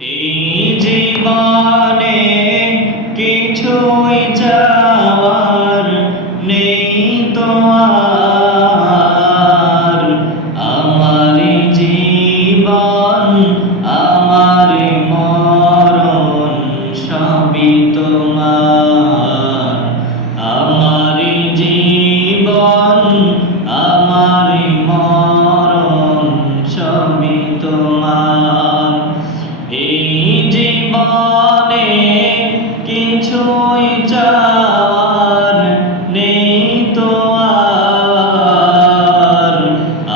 এই জীবনে কিছুই চাওয়ার নেই তো আর। আমার জীবন আমার মরণ সবই তোমার। আমার জীবন আমার মরণ সবই তোমার। এই জীবনে কিছুই চাওয়ার নেই তো আর।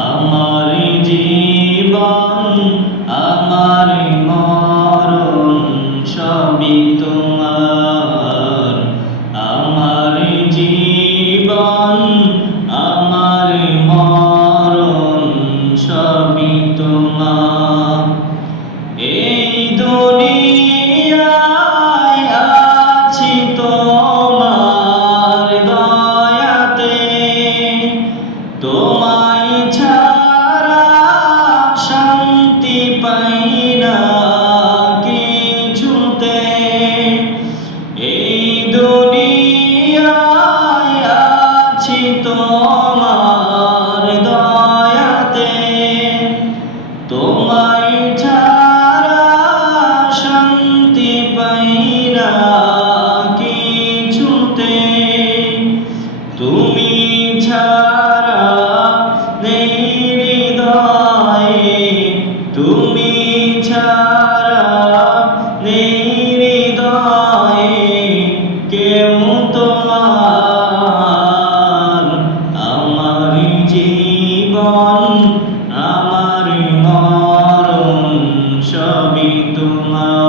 আমার জীবন আমার মরণ সবই তোমার। আমার জীবন আমার মরণ সবই তোমার। এই দুনিয়ায় আছি তোমার দয়াতে, তোমায় ছাড়া শান্তি পাই না কিছুতে। এই দুনিয়ায় আছি তোমার দয়াতে, তোমায় ছাড়া শান্তি পাই না কিছুতে। তুমি ছাড়া নেই হৃদয়ে, তুমি ছাড়া নেই হৃদয়ে কেউ তোমার। আমার জীবন আমার মরণ সবই তোমার।